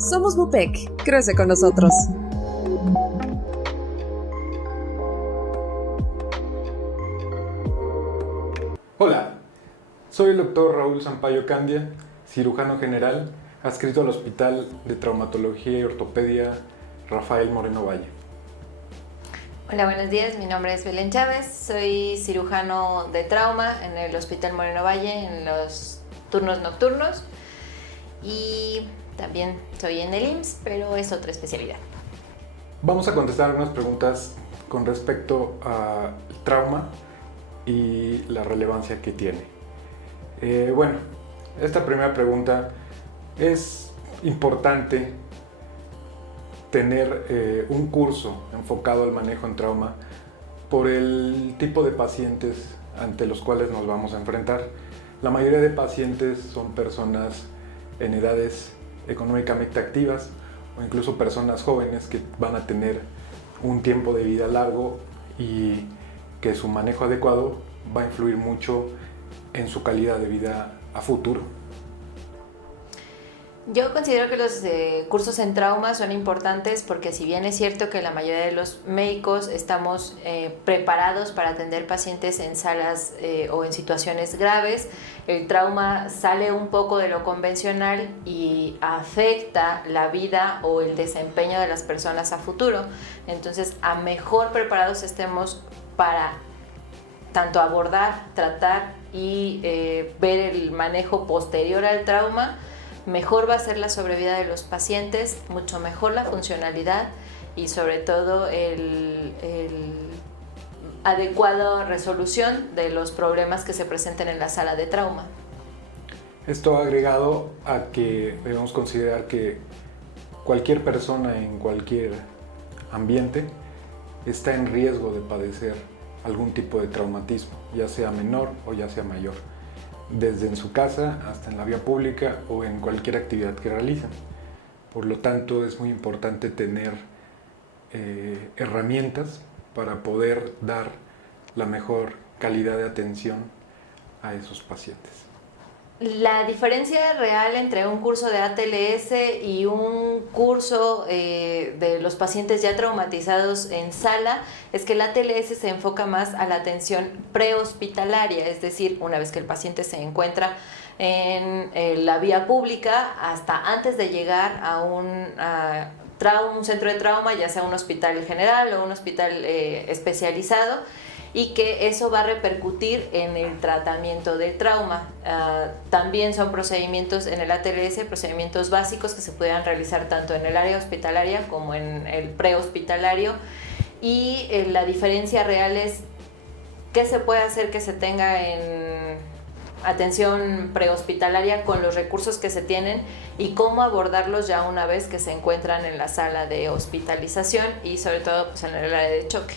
Somos Mupec, crece con nosotros. Hola, soy el doctor Raúl Sampaio Candia, cirujano general, adscrito al Hospital de Traumatología y Ortopedia Rafael Moreno Valle. Hola, buenos días. Mi nombre es Belén Chávez. Soy cirujano de trauma en el Hospital Moreno Valle en los turnos nocturnos y también soy en el IMSS, pero es otra especialidad. Vamos a contestar algunas preguntas con respecto al trauma y la relevancia que tiene. Bueno, esta primera pregunta es importante tener un curso enfocado al manejo en trauma por el tipo de pacientes ante los cuales nos vamos a enfrentar. La mayoría de pacientes son personas en edades económicamente activas o incluso personas jóvenes que van a tener un tiempo de vida largo y que su manejo adecuado va a influir mucho en su calidad de vida a futuro. Yo considero que los cursos en trauma son importantes porque si bien es cierto que la mayoría de los médicos estamos preparados para atender pacientes en salas o en situaciones graves, el trauma sale un poco de lo convencional y afecta la vida o el desempeño de las personas a futuro. Entonces, a mejor preparados estemos para tanto abordar, tratar y ver el manejo posterior al trauma, mejor va a ser la sobrevida de los pacientes, mucho mejor la funcionalidad y sobre todo el adecuada resolución de los problemas que se presenten en la sala de trauma. Esto ha agregado a que debemos considerar que cualquier persona en cualquier ambiente está en riesgo de padecer algún tipo de traumatismo, ya sea menor o ya sea mayor, desde en su casa hasta en la vía pública o en cualquier actividad que realicen. Por lo tanto, es muy importante tener herramientas para poder dar la mejor calidad de atención a esos pacientes. La diferencia real entre un curso de ATLS y un curso de los pacientes ya traumatizados en sala es que el ATLS se enfoca más a la atención prehospitalaria, es decir, una vez que el paciente se encuentra en la vía pública hasta antes de llegar a un centro de trauma, ya sea un hospital general o un hospital especializado, y que eso va a repercutir en el tratamiento del trauma. También son procedimientos en el ATLS, procedimientos básicos que se puedan realizar tanto en el área hospitalaria como en el prehospitalario, y la diferencia real es qué se puede hacer que se tenga en atención prehospitalaria con los recursos que se tienen y cómo abordarlos ya una vez que se encuentran en la sala de hospitalización y sobre todo pues, en el área de choque.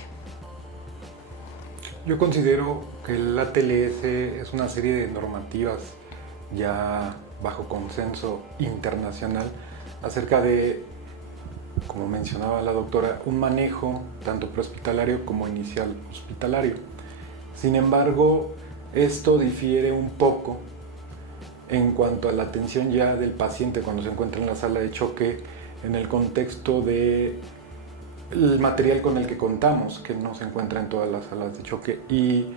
Yo considero que el ATLS es una serie de normativas ya bajo consenso internacional acerca de, como mencionaba la doctora, un manejo tanto prehospitalario como inicial hospitalario. Sin embargo, esto difiere un poco en cuanto a la atención ya del paciente cuando se encuentra en la sala de choque en el contexto de el material con el que contamos, que no se encuentra en todas las salas de choque, y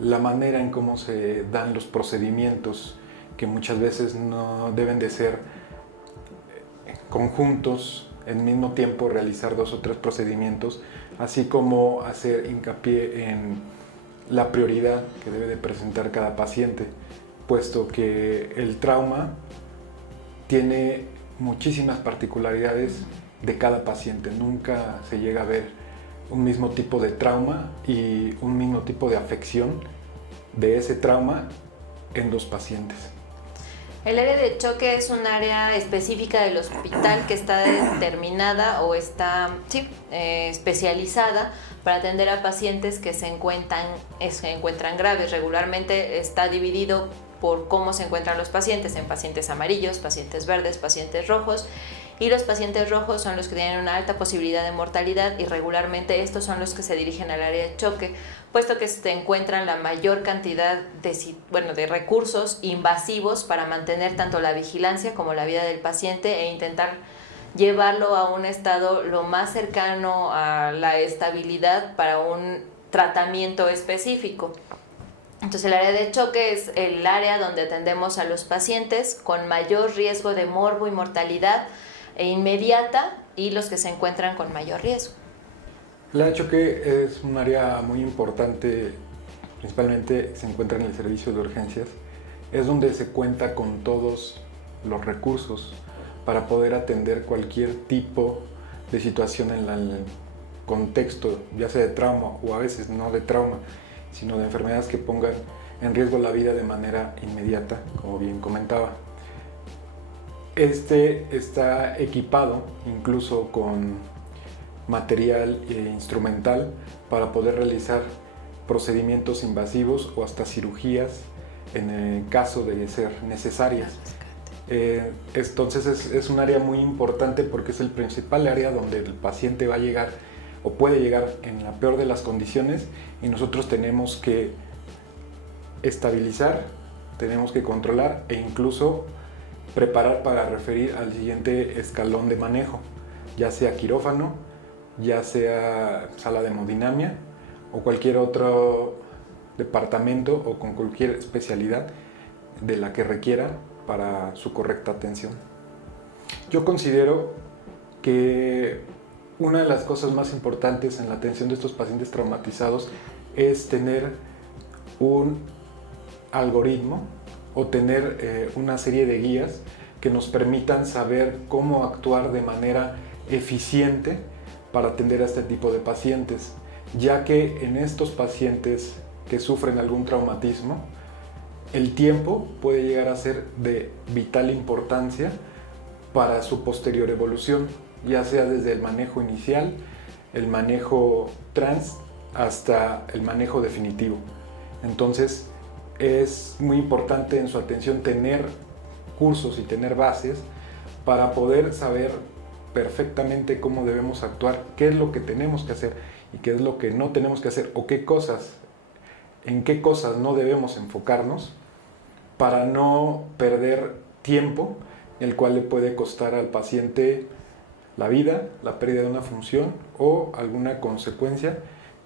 la manera en cómo se dan los procedimientos, que muchas veces no deben de ser conjuntos, en mismo tiempo realizar 2 o 3 procedimientos, así como hacer hincapié en la prioridad que debe de presentar cada paciente, puesto que el trauma tiene muchísimas particularidades de cada paciente. Nunca se llega a ver un mismo tipo de trauma y un mismo tipo de afección de ese trauma en 2 pacientes. El área de choque es un área específica del hospital que está determinada o está especializada para atender a pacientes que se encuentran graves. Regularmente está dividido por cómo se encuentran los pacientes en pacientes amarillos, pacientes verdes, pacientes rojos. Y los pacientes rojos son los que tienen una alta posibilidad de mortalidad y regularmente estos son los que se dirigen al área de choque, puesto que se encuentran la mayor cantidad de recursos invasivos para mantener tanto la vigilancia como la vida del paciente e intentar llevarlo a un estado lo más cercano a la estabilidad para un tratamiento específico. Entonces el área de choque es el área donde atendemos a los pacientes con mayor riesgo de morbo y mortalidad inmediata y los que se encuentran con mayor riesgo. El área de choque es un área muy importante, principalmente se encuentra en el servicio de urgencias. Es donde se cuenta con todos los recursos para poder atender cualquier tipo de situación en el contexto, ya sea de trauma o a veces no de trauma, sino de enfermedades que pongan en riesgo la vida de manera inmediata, como bien comentaba. Este está equipado incluso con material instrumental para poder realizar procedimientos invasivos o hasta cirugías en el caso de ser necesarias. Entonces es un área muy importante porque es el principal área donde el paciente va a llegar o puede llegar en la peor de las condiciones y nosotros tenemos que estabilizar, tenemos que controlar e incluso preparar para referir al siguiente escalón de manejo, ya sea quirófano, ya sea sala de hemodinamia o cualquier otro departamento o con cualquier especialidad de la que requiera para su correcta atención. Yo considero que una de las cosas más importantes en la atención de estos pacientes traumatizados es tener un algoritmo o tener una serie de guías que nos permitan saber cómo actuar de manera eficiente para atender a este tipo de pacientes, ya que en estos pacientes que sufren algún traumatismo, el tiempo puede llegar a ser de vital importancia para su posterior evolución, ya sea desde el manejo inicial, el manejo trans, hasta el manejo definitivo. Entonces, es muy importante en su atención tener cursos y tener bases para poder saber perfectamente cómo debemos actuar, qué es lo que tenemos que hacer y qué es lo que no tenemos que hacer o en qué cosas no debemos enfocarnos para no perder tiempo, el cual le puede costar al paciente la vida, la pérdida de una función o alguna consecuencia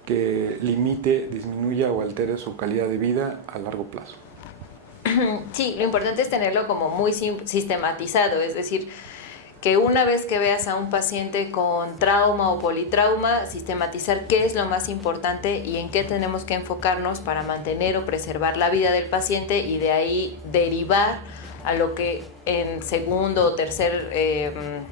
que limite, disminuya o altere su calidad de vida a largo plazo. Sí, lo importante es tenerlo como muy sistematizado, es decir, que una vez que veas a un paciente con trauma o politrauma, sistematizar qué es lo más importante y en qué tenemos que enfocarnos para mantener o preservar la vida del paciente y de ahí derivar a lo que en segundo o tercer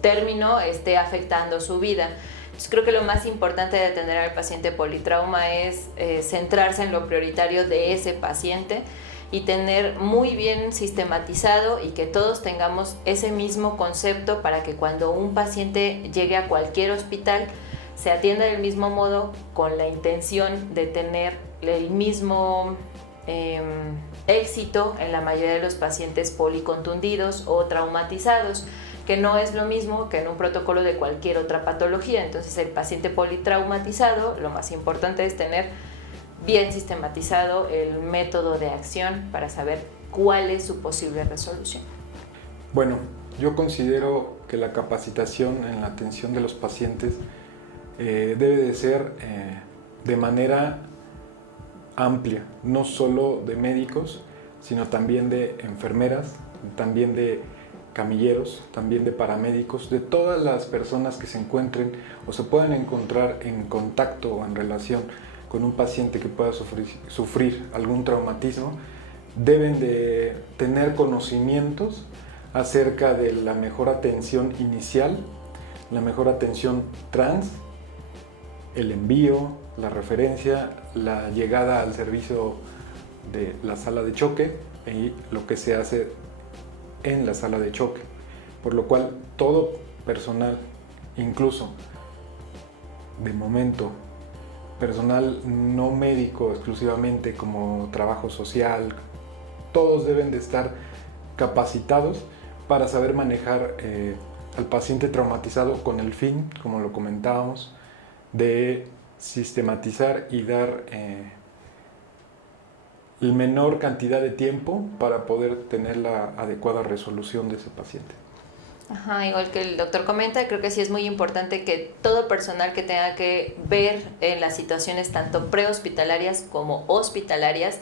término esté afectando su vida. Entonces, creo que lo más importante de atender al paciente politrauma es centrarse en lo prioritario de ese paciente y tener muy bien sistematizado y que todos tengamos ese mismo concepto para que cuando un paciente llegue a cualquier hospital se atienda del mismo modo con la intención de tener el mismo éxito en la mayoría de los pacientes policontundidos o traumatizados, que no es lo mismo que en un protocolo de cualquier otra patología. Entonces el paciente politraumatizado, lo más importante es tener bien sistematizado el método de acción para saber cuál es su posible resolución. Bueno, yo considero que la capacitación en la atención de los pacientes debe de ser de manera amplia, no solo de médicos, sino también de enfermeras, también de camilleros, también de paramédicos, de todas las personas que se encuentren o se puedan encontrar en contacto o en relación con un paciente que pueda sufrir algún traumatismo, deben de tener conocimientos acerca de la mejor atención inicial, la mejor atención trans, el envío, la referencia, la llegada al servicio de la sala de choque y lo que se hace en la sala de choque, por lo cual todo personal, incluso de momento personal no médico exclusivamente como trabajo social, todos deben de estar capacitados para saber manejar al paciente traumatizado con el fin, como lo comentábamos, de sistematizar y dar la menor cantidad de tiempo para poder tener la adecuada resolución de ese paciente. Ajá, igual que el doctor comenta, creo que sí es muy importante que todo personal que tenga que ver en las situaciones tanto prehospitalarias como hospitalarias,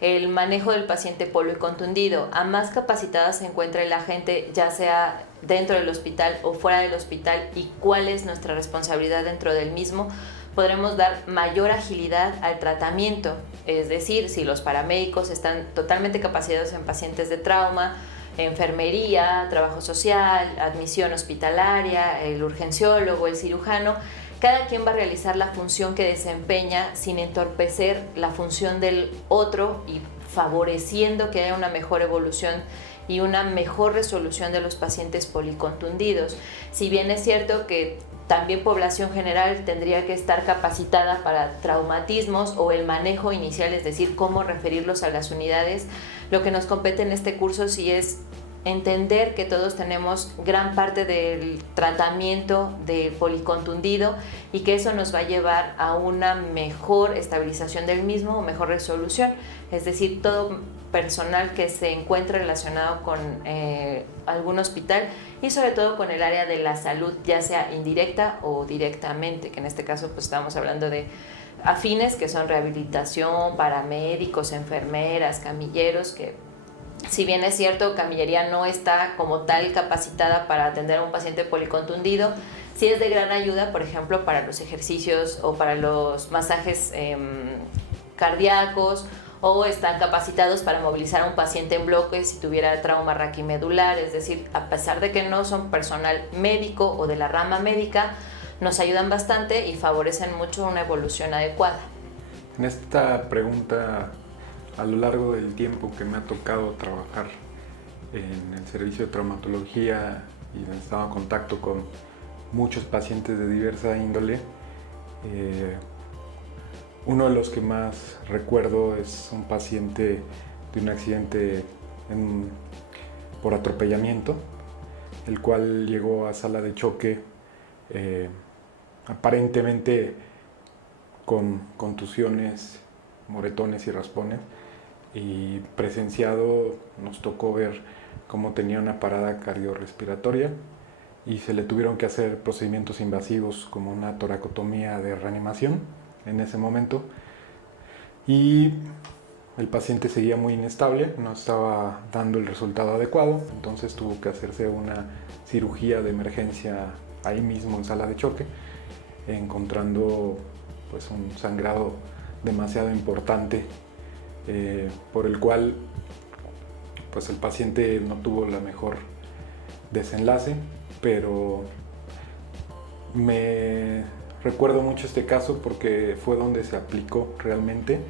el manejo del paciente policontundido, a más capacitada se encuentre la gente, ya sea dentro del hospital o fuera del hospital, y cuál es nuestra responsabilidad dentro del mismo, podremos dar mayor agilidad al tratamiento. Es decir, si los paramédicos están totalmente capacitados en pacientes de trauma, enfermería, trabajo social, admisión hospitalaria, el urgenciólogo, el cirujano, cada quien va a realizar la función que desempeña sin entorpecer la función del otro y favoreciendo que haya una mejor evolución y una mejor resolución de los pacientes policontundidos. Si bien es cierto que también población general tendría que estar capacitada para traumatismos o el manejo inicial, es decir, cómo referirlos a las unidades, lo que nos compete en este curso sí es entender que todos tenemos gran parte del tratamiento del policontundido y que eso nos va a llevar a una mejor estabilización del mismo o mejor resolución. Es decir, todo personal que se encuentre relacionado con algún hospital y sobre todo con el área de la salud, ya sea indirecta o directamente, que en este caso pues estamos hablando de afines, que son rehabilitación, paramédicos, enfermeras, camilleros, que si bien es cierto, camillería no está como tal capacitada para atender a un paciente policontundido, sí es de gran ayuda, por ejemplo, para los ejercicios o para los masajes cardíacos, o están capacitados para movilizar a un paciente en bloque si tuviera trauma raquimedular. Es decir, a pesar de que no son personal médico o de la rama médica, nos ayudan bastante y favorecen mucho una evolución adecuada. En esta pregunta, a lo largo del tiempo que me ha tocado trabajar en el servicio de traumatología y he estado en contacto con muchos pacientes de diversa índole, uno de los que más recuerdo es un paciente de un accidente por atropellamiento, el cual llegó a sala de choque aparentemente con contusiones, moretones y raspones, y presenciado nos tocó ver cómo tenía una parada cardiorrespiratoria y se le tuvieron que hacer procedimientos invasivos como una toracotomía de reanimación en ese momento, y el paciente seguía muy inestable, no estaba dando el resultado adecuado, entonces tuvo que hacerse una cirugía de emergencia ahí mismo en sala de choque, encontrando pues un sangrado demasiado importante, por el cual pues el paciente no tuvo la mejor desenlace, pero me recuerdo mucho este caso porque fue donde se aplicó realmente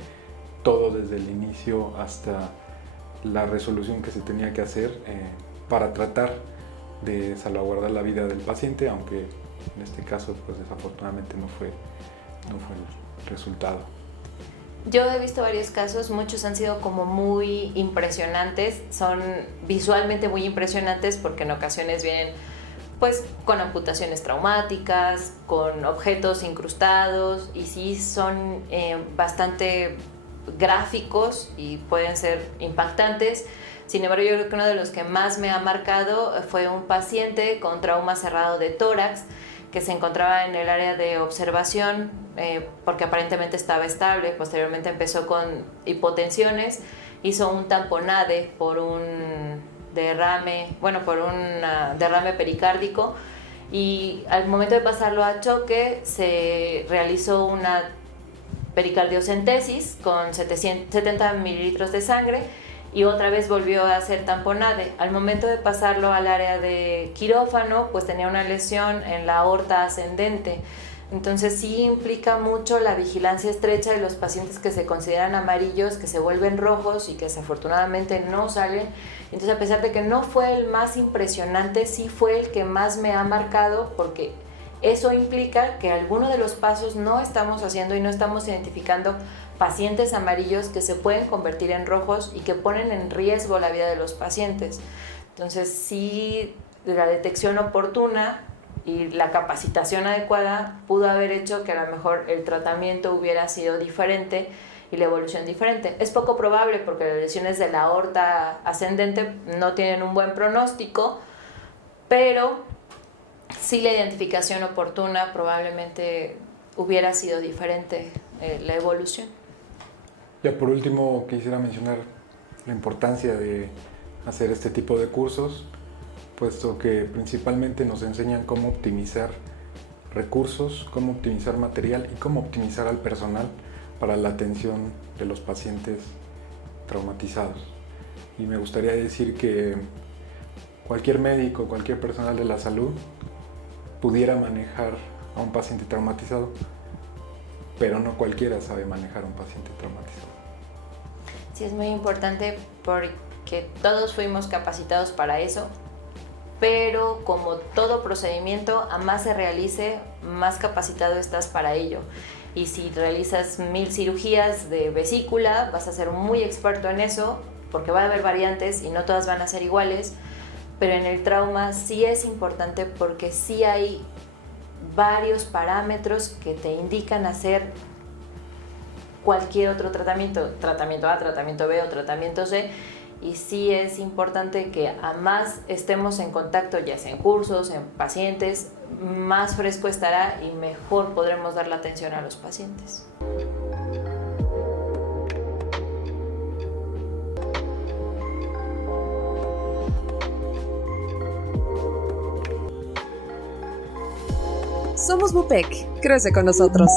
todo desde el inicio hasta la resolución que se tenía que hacer para tratar de salvaguardar la vida del paciente, aunque en este caso pues desafortunadamente no fue el resultado. Yo he visto varios casos, muchos han sido como muy impresionantes, son visualmente muy impresionantes porque en ocasiones vienen pues con amputaciones traumáticas, con objetos incrustados, y sí son bastante gráficos y pueden ser impactantes. Sin embargo, yo creo que uno de los que más me ha marcado fue un paciente con trauma cerrado de tórax que se encontraba en el área de observación porque aparentemente estaba estable. Posteriormente empezó con hipotensiones, hizo un tamponade por un derrame pericárdico, y al momento de pasarlo a choque se realizó una pericardiocentesis con 70 mililitros de sangre y otra vez volvió a hacer tamponade. Al momento de pasarlo al área de quirófano, pues tenía una lesión en la aorta ascendente. Entonces sí implica mucho la vigilancia estrecha de los pacientes que se consideran amarillos, que se vuelven rojos y que desafortunadamente no salen. Entonces, a pesar de que no fue el más impresionante, sí fue el que más me ha marcado, porque eso implica que alguno de los pasos no estamos haciendo y no estamos identificando pacientes amarillos que se pueden convertir en rojos y que ponen en riesgo la vida de los pacientes. Entonces, sí, la detección oportuna y la capacitación adecuada pudo haber hecho que a lo mejor el tratamiento hubiera sido diferente y la evolución diferente. Es poco probable porque las lesiones de la aorta ascendente no tienen un buen pronóstico, pero sí la identificación oportuna probablemente hubiera sido diferente la evolución. Ya por último quisiera mencionar la importancia de hacer este tipo de cursos, puesto que principalmente nos enseñan cómo optimizar recursos, cómo optimizar material y cómo optimizar al personal para la atención de los pacientes traumatizados. Y me gustaría decir que cualquier médico, cualquier personal de la salud pudiera manejar a un paciente traumatizado, pero no cualquiera sabe manejar a un paciente traumatizado. Sí, es muy importante porque todos fuimos capacitados para eso, pero como todo procedimiento, a más se realice, más capacitado estás para ello. Y si realizas 1000 cirugías de vesícula, vas a ser muy experto en eso, porque va a haber variantes y no todas van a ser iguales, pero en el trauma sí es importante porque sí hay varios parámetros que te indican hacer cualquier otro tratamiento, tratamiento A, tratamiento B o tratamiento C, y sí es importante que a más estemos en contacto, ya sea en cursos, en pacientes, más fresco estará y mejor podremos dar la atención a los pacientes. Somos Bupec. Crece con nosotros.